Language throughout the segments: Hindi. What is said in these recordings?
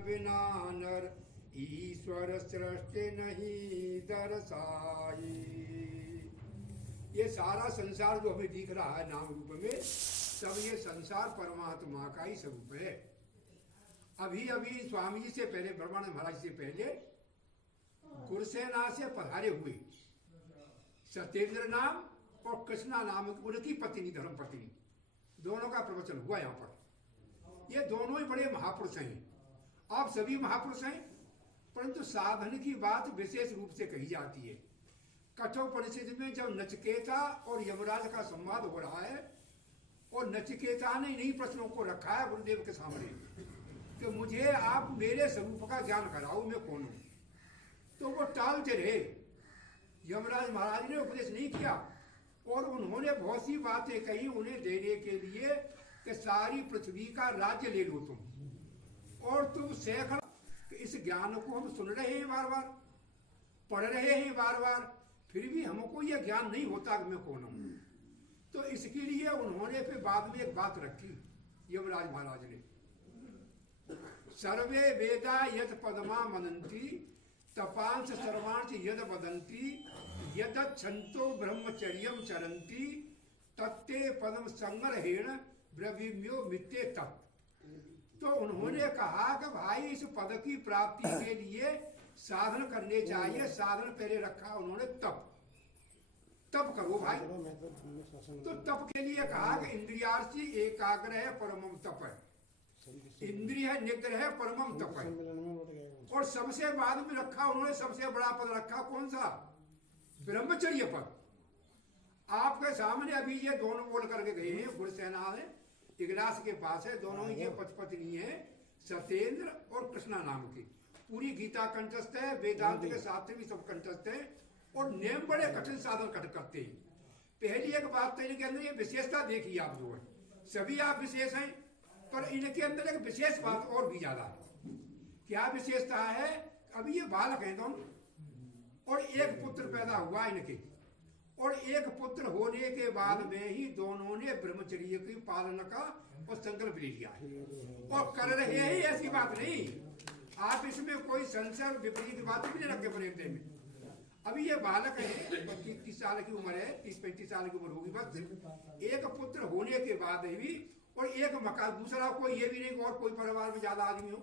बिना नर ईश्वर सृष्टि नहीं दर्शाई। ये सारा संसार जो हमें दिख रहा है नाम रूप में, सब ये संसार परमात्मा का ही स्वरूप है। अभी अभी स्वामी जी से पहले, ब्रह्मानंद महाराज से पहले गुरुसेना से पधारे हुए सत्येंद्र नाम और कृष्णा नाम उनकी पत्नी, धर्म पत्नी, दोनों का प्रवचन हुआ यहाँ पर। ये दोनों ही बड़े महापुरुष हैं। आप सभी महापुरुष हैं, परंतु साधन की बात विशेष रूप से कही जाती है। कठोपनिषद में जब नचिकेता और यमराज का संवाद हो रहा है और नचिकेता ने इन्हीं प्रश्नों को रखा है गुरुदेव के सामने कि मुझे आप मेरे स्वरूप का ज्ञान कराओ, मैं कौन हूं। तो वो टालते रहे। यमराज महाराज ने उपदेश नहीं किया और उन्होंने बहुत सी बातें कही उन्हें देने के लिए कि सारी पृथ्वी का राज्य ले लो तुम, और तुम सैकड़ों, इस ज्ञान को हम सुन रहे हैं बार बार, पढ़ रहे हैं बार बार, फिर भी हमको यह ज्ञान नहीं होता कि मैं कौन हूं। तो इसके लिए उन्होंने फिर बाद में एक बात रखी यमराज महाराज ने, सर्वे वेदा यद पदमा मनंती तपांश सर्वांश यद वदंती यद छंतो ब्रह्मचर्यम चरंती तत्ते पदम संग्रहेण ब्रवीम्यो मित्ते तत्। तो उन्होंने कहा कि भाई इस पद की प्राप्ति के लिए साधन करने चाहिए। साधन पहले रखा उन्होंने तप, तप करो भाई। तो तप के लिए कहा कि इंद्रियार्थी एकाग्र है परमम तप है, इंद्रिय निग्रह परमम तप है। और सबसे बाद में रखा उन्होंने सबसे बड़ा पद रखा, कौन सा? ब्रह्मचर्य पद। आपके सामने अभी ये दोनों बोल करके गए हैं, गुरुसेना है इगलास के पास है, दोनों ये पतिपत्नी है, सत्येंद्र और कृष्णा नाम की। पूरी गीता कंठस्थ है, वेदांत के शास्त्र भी सब कंठस्थ है और नियम बड़े कठिन साधन करते हैं। पहली एक बात तो इनके अंदर ये विशेषता देखिए आप जो है, सभी आप विशेष हैं, पर इनके अंदर एक विशेष बात और भी ज्यादा है। क्या विशेषता है? अभी ये बालक हैं दोनों और एक पुत्र पैदा हुआ इनके, और एक पुत्र होने के बाद में ही दोनों ने ब्रह्मचर्य की पालन का और संकल्प ले लिया है और कर रहे हैं। ऐसी बात नहीं, आप इसमें कोई संशय विपरीत बात भी नहीं रखे प्रेम में। अभी ये बालक है, 30 साल की उम्र है, 30-35 साल की उम्र होगी बस। एक पुत्र होने के बाद भी, और एक मकान, दूसरा कोई ये भी नहीं और कोई परिवार में ज्यादा आदमी हो,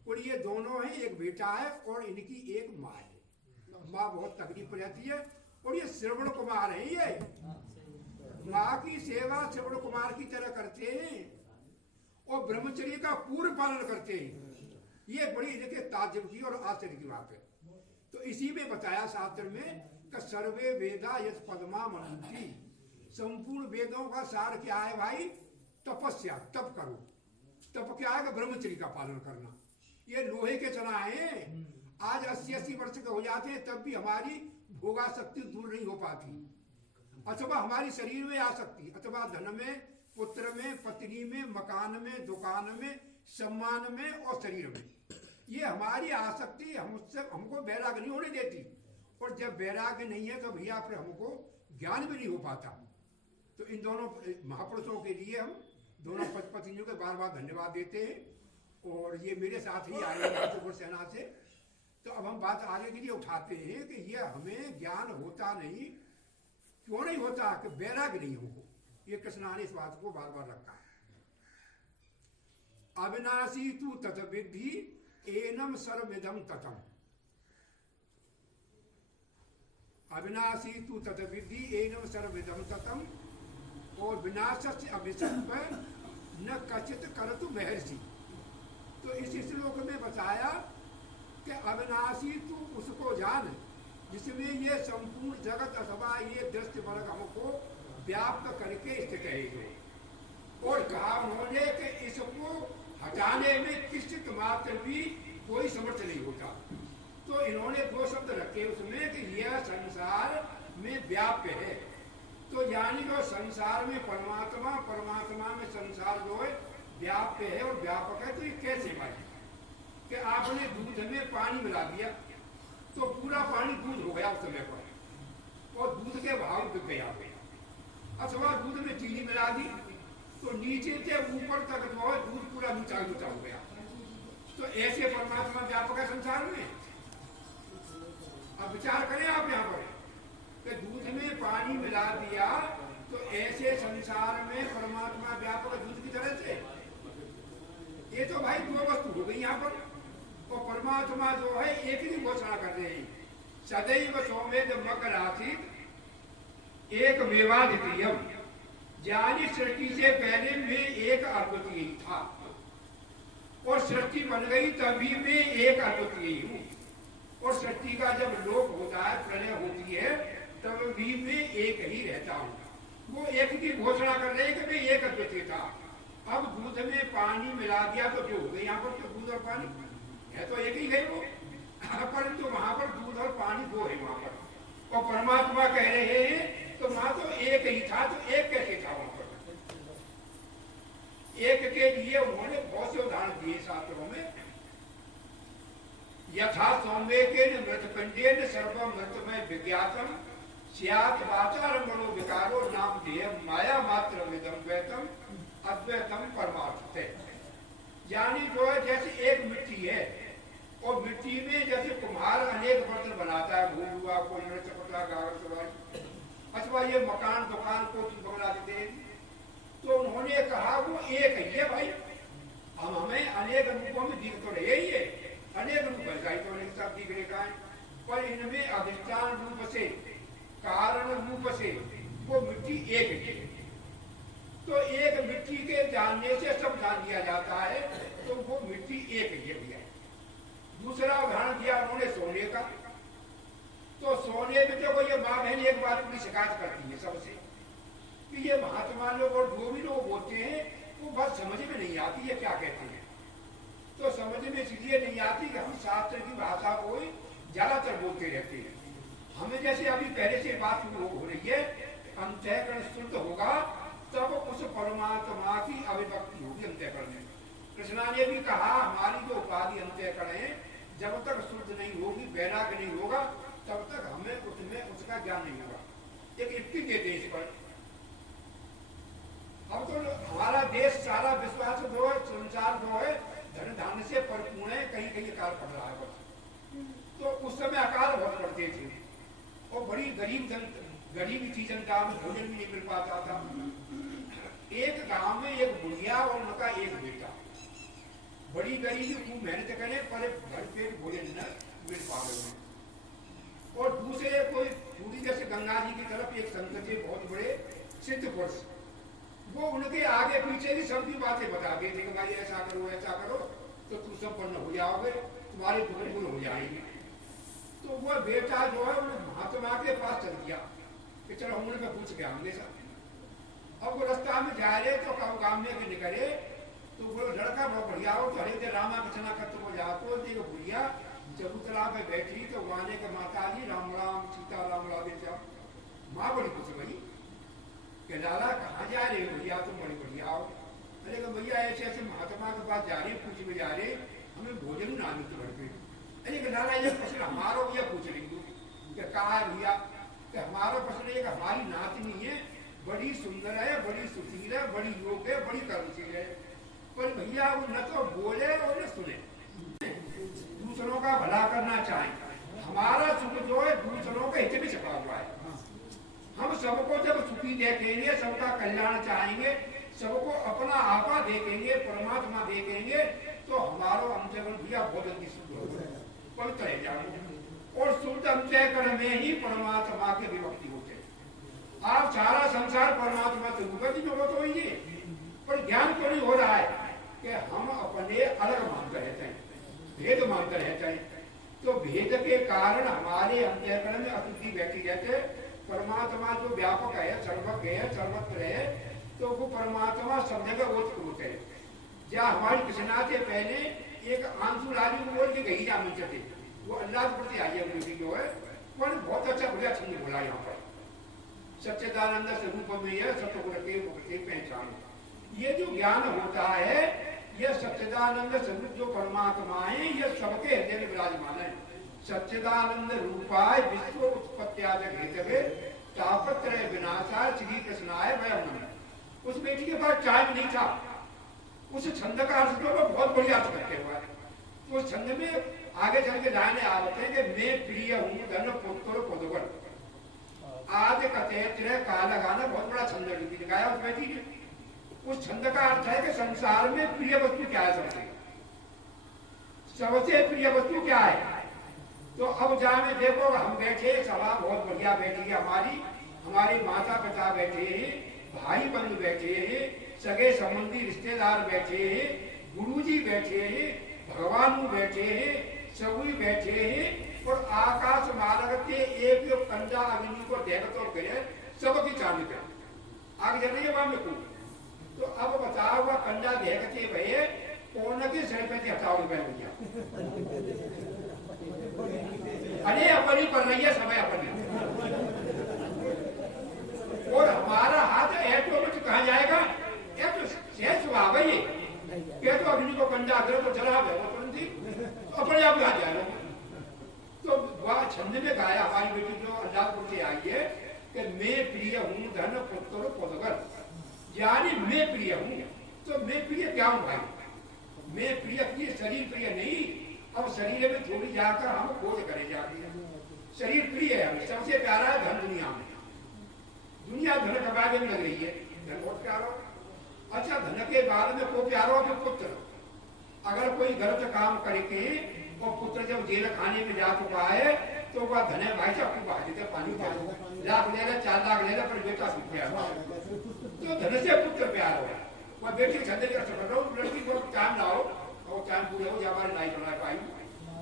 और ये दोनों हैं, एक बेटा है और इनकी एक माँ है। माँ बहुत तकलीफ रहती है और ये श्रवण कुमार है, ये माँ की सेवा श्रवण कुमार की तरह करते हैं और ब्रह्मचर्य का पूर्ण पालन करते हैं। ये बड़ी इनके ताज्जुब की और आश्चर्य की बात है। तो इसी में बताया शास्त्र में कि सर्वे वेदा यद पदमा मनंती, संपूर्ण वेदों का सार क्या है भाई? तपस्या, तप करो। तप क्या है? ब्रह्मचर्य का पालन करना। ये लोहे के चना है, आज 80-80 वर्ष के हो जाते हैं तब भी हमारी भोगासक्ति दूर नहीं हो पाती, अथवा हमारी शरीर में आसक्ति, अथवा धन में, पुत्र में, पत्नी में, मकान में, दुकान में, सम्मान में और शरीर में, ये हमारी आसक्ति हमको वैराग्य नहीं होने देती। और जब वैराग्य नहीं है तो भैया फिर हमको ज्ञान भी नहीं हो पाता। तो इन दोनों महापुरुषों के लिए हम दोनों पतियों के बार बार धन्यवाद देते हैं। और ये मेरे साथ ही आए हैं गुरुसेना से। तो अब हम बात आगे के लिए उठाते हैं कि ये हमें ज्ञान होता नहीं, क्यों नहीं होता? कि वैराग्य नहीं हो। ये कृष्णा ने इस बात को बार बार रखा है। अविनाशी तू तत्विद्धि एनम सर्वमिदं ततम, अविनाशी तू तत्विद्धि एनम सर्वमिदं ततम, और विनाशस्य अभिसंप न कचित करतु महर्षि। तो इस श्लोक में बताया कि अविनाशी तू उसको जान जिसमें ये संपूर्ण जगत अथवा ये दृष्टि वर्ग हमको व्याप्त करके स्थित है। और कहा उन्होंने कि इसको हटाने में किंचित मात्र भी कोई समर्थ नहीं होता। तो इन्होंने 2 शब्द रखे उसमें कि यह संसार में व्याप्य है। तो यानी जो संसार में परमात्मा, परमात्मा में संसार जो है व्याप्य है और व्यापक है। तो ये कैसे भाई कि आपने दूध में पानी मिला दिया तो पूरा पानी दूध हो गया उस समय पर और दूध के भाव बिक गया, अथवा दूध में चीनी मिला दी तो नीचे से ऊपर तक जो है दूध पूरा नीचा हो गया। तो ऐसे परमात्मा व्यापक है संसार में। अब विचार करें आप यहाँ पर कि दूध में पानी मिला दिया तो ऐसे संसार में परमात्मा व्यापक दूध की तरह से। ये तो भाई दो वस्तु हो गई यहाँ पर। और परमात्मा जो है एक ही घोषणा कर रहे हैं, सदैव सौमेध मकर आसित एक मेवाद्वितीयम, यानी सृष्टि से पहले में एक अद्वितीय था और सृष्टि बन गई तभी मैं एक अद्वितीय हूँ। और सृष्टि का जब लोप होता है, प्रलय होती है, तब भी मैं एक ही रहता हूँ। वो एक की घोषणा कर रहे हैं कि मैं एक अद्वितीय था। अब दूध में पानी मिला दिया तो जो हो गई यहाँ पर, तो दूध और पानी है तो एक ही है वो, परंतु वहां पर दूध और पानी दो है वहां पर। और परमात्मा कह रहे हैं तो वहां तो एक ही था, तो एक कैसे था वहां पर? एक के लिए उन्होंने बहुत से उदाहरण दिए शास्त्रों में। यथा सौम्य के मृतपिंडे न सर्वमृतमय विज्ञातम स्यात् वाचारंभो विकारो नाम देह माया मात्र विदम द्वैतम अद्वैतम परमार्थ। यानी जो है जैसे एक मिट्टी है और मिट्टी में जैसे कुम्हार अनेक बर्तन बनाता है, भूल हुआ, कोई चपटा, गागर सवारी, अथवा ये मकान दुकान को बंगला देते हैं, तो उन्होंने कहा वो एक ही है भाई। हम हमें अनेक रूपों में दिख तो रहे ही है, अनेक रूप है तो अनेक सब दिख रहे का है, पर इनमें अधिष्ठान रूप से, कारण रूप से वो मिट्टी एक ही है। तो एक मिट्टी के जानने से सब जान लिया जाता है, तो वो मिट्टी एक ही है। दूसरा उदाहरण दिया उन्होंने सोने का। तो सोने में देखो ये माँ बहन एक बात की शिकायत करती है सबसे कि ये महात्मा लोग और जो भी लोग बोलते हैं वो बात समझ में नहीं आती है क्या कहते हैं। तो समझ में इसलिए नहीं आती कि हम शास्त्र की भाषा को ही ज्यादातर बोलते रहते हैं। हमें जैसे अभी पहले से बात हो रही है, अंतःकरण शुद्ध होगा तब उस परमात्मा की अभिव्यक्ति होगी अंतःकरण में। कृष्णा ने भी कहा हमारी जो उपाधि अंतःकरण है जब तक शुद्ध नहीं होगी, वैराग्य नहीं होगा, तब तक हमें उसमें उसका ज्ञान नहीं होगा। एक युक्ति के देश पर अब तो हमारा देश सारा विश्वास जो है, संसार जो है धन धान्य से परिपूर्ण है, कहीं कहीं अकाल पड़ रहा है बस। तो उस समय अकाल बहुत पड़ते थे और बड़ी गरीबी थी जनता में, भोजन भी नहीं मिल पाता था। एक गांव में एक बुढ़िया और उनका एक बेटा, बड़ी गरीबी, खूब मेहनत करे पर घर पे भोजन न मिल पा रहे। और दूसरे कोई पूरी जैसे गंगा जी की तरफ एक संत थे बहुत बड़े सिद्ध पुरुष, वो उनके आगे पीछे भी सब बातें बताते थे कि भाई ऐसा करो तो तुम संपन्न हो जाओगे, तुम्हारे दुख दूर हो जाएंगे। तो वो बेटा जो है महात्मा के पास चल गया कि चलो हम उनका पूछ गया हमेशा। अब वो रास्ता में जा रहे तो गाँव में निकले तो वो लड़का बहुत बढ़िया हो, तो हरे रामा कृष्णा करते हो जातो देखो भैया चबूतरा पे बैठी तो गाने के माता जी राम राम सीता राम राधे श्याम। माँ बड़ी खुश भई कि लाला कहाँ जा रहे हो भैया, तुम बड़ी बढ़िया हो। अरे भैया ऐसे ऐसे महात्मा के पास जा रहे, पूछ में जा रहे, हमें भोजन ना मिलते घर पे। अरे लाला ये प्रश्न हमारा भैया पूछ रही हूँ कहा है भैया कि हमारा प्रश्न एक हमारी नातनी है, बड़ी सुंदर है, बड़ी सुशील है, बड़ी योग्य है, बड़ी कर्मशील है, पर भैया वो न तो बोले और न सुने, दूसरों का भला करना चाहें। हमारा सुख जो है दूसरों के हित में छिपा हुआ है। हम सबको जब सुखी देखेंगे, सबका कल्याण चाहेंगे, सबको अपना आपा देखेंगे, परमात्मा देखेंगे, तो हमारा अंतःकरण भैया बहुत जल्दी शुद्ध होगा, पवित्र रह जाएंगे। और शुद्ध अंतःकरण में ही परमात्मा के विभक्ति होते हैं। आप सारा संसार परमात्मा से विभक्ति में हो तो ही, पर ज्ञान तो नहीं हो रहा है कि हम अपने अलग मानते रहते हैं, भेद मानते रहते हैं। तो भेद के कारण हमारे अंतःकरण में अशुद्धि बैठी रहते। परमात्मा जो व्यापक है, सर्वज्ञ है, सर्वत्र है, तो वो परमात्मा सब जगह ओत होते हैं। जहाँ हमारी कृष्णा से पहले एक आंसू लाली बोल के गही जा मंच थे, वो अल्लाह के प्रति आई है जो है, पर बहुत अच्छा बढ़िया छंद बोला यहाँ पर। सच्चिदानंद स्वरूप में यह सत्य गुण के पहचान, ये जो ज्ञान होता है, यह सच्चिदानंद स्वरूप जो परमात्मा है, यह सबके हृदय में विराजमान है। सच्चिदानंद रूपाय विश्व उत्पत्त्यादि हेतवे तापत्रय विनाशाय श्री कृष्णाय वयम्। उस बेटी के पास चाय नहीं था, उस छंद का अर्थ तो बहुत बढ़िया अर्थ करते हुआ है उस छंद में आगे चल के लाने आते हैं कि मैं प्रिय हूँ धन पुत्र पदवर आदि कते काल गाना, बहुत बड़ा छंद गाया उसमें जी। उस छंद का अर्थ है कि संसार में प्रिय वस्तु क्या है, सबसे प्रिय वस्तु क्या है। तो अब जहाँ में देखो हम बैठे, सभा बहुत बढ़िया बैठी है हमारी, हमारे माता पिता बैठे हैं, भाई बंधु बैठे हैं, सगे संबंधी रिश्तेदार बैठे हैं, गुरुजी बैठे हैं, भगवान बैठे हैं, सभी बैठे हैं, और आकाश मार्ग के एक जो कंजा अग्नि को देख तो गिरे सबकी चांदी पे आग जल रही है वहां में को। तो अब बताओ वह कंजा देखते भैया कौन के सिर पे हटाओ रुपए भैया, अरे अपनी पर रही है समय अपनी, और हमारा हाथ ऐटो में कहा जाएगा, ये तो सहज स्वभाव है ये तो अग्नि को कंजा अग्र को जला है वो तुरंत अपने आप आ जाएगा। तो वह छंद में गाया हमारी बेटी जो अल्लाहपुर से आई है कि मैं प्रिय हूँ धन पुत्र पदवर, यानी मैं प्रिय हूँ। तो मैं प्रिय क्या हूँ भाई, मैं प्रिय शरीर प्रिय नहीं। अब शरीर में थोड़ी जाकर हम खोज करे जाते हैं, शरीर प्रिय है हमें, सबसे प्यारा है धन दुनिया में। दुनिया धन कमाने में लग रही है, धन बहुत प्यारा। अच्छा धन के बाद में को प्यारा हो पुत्र, अगर कोई गलत काम करके और पुत्र जब जेल खाने में जा चुका है तो वह धन भाई से आपको बहा देते पानी लाख ले रहा 4 लाख ले रहा पर बेटा सूख गया। तो धन से पुत्र प्यार हो, वह बेटी छंदे कर सकता हूँ, लड़की को टाइम लाओ और टाइम पूरे हो जाए हमारी लाइफ बना पाई।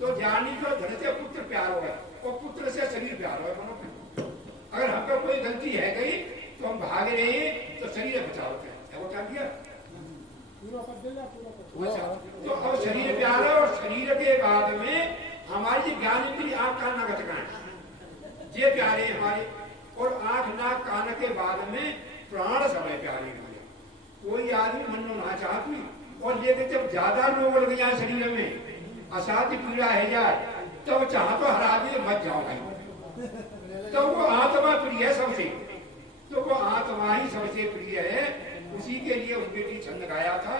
तो जानी जो धन से पुत्र प्यार हो और पुत्र से शरीर प्यार हो। अगर हमको कोई गलती है गई तो हम भाग रहे हैं तो शरीर बचाओ वो क्या किया। तो अब शरीर प्यार है, और शरीर के बाद में हमारी ज्ञान इंद्रिय आंख कान नाक चकान ये प्यारे हमारे, और आंख नाक कान के बाद में प्राण समय प्यारे हमारे। कोई आदमी मन में ना चाहती, और लेकिन जब ज्यादा लोग लग जाए शरीर में असाध्य पीड़ा है जाए तब चाह तो हरा दिए मत जाओ भाई। तो वो आत्मा प्रिय है सबसे, तो वो आत्मा ही सबसे प्रिय है। उसी के लिए उस बेटी छंद गाया था।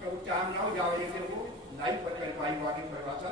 तो टाइम ना हो जाओ, वो लाइव पर कर पाई वाली परिभाषा।